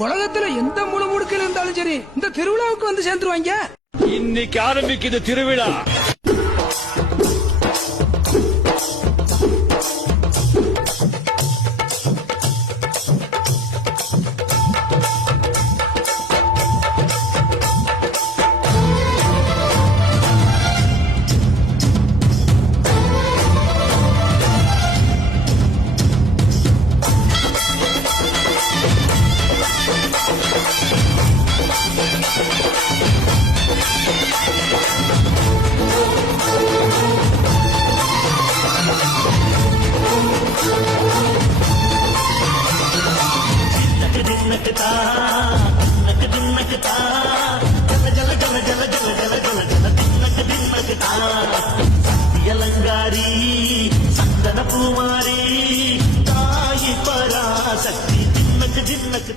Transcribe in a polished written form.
உலகத்துல எந்த முழுமுடுக்கில் இருந்தாலும் சரி இந்த திருவிழாவுக்கு வந்து சேர்ந்துருவாங்க. இன்னைக்கு ஆரம்பிக்குது திருவிழா. அலங்காரி சந்தன பூமாரி தாயி பராசக்தி ஜின்னக்கு ஜின்னக்கு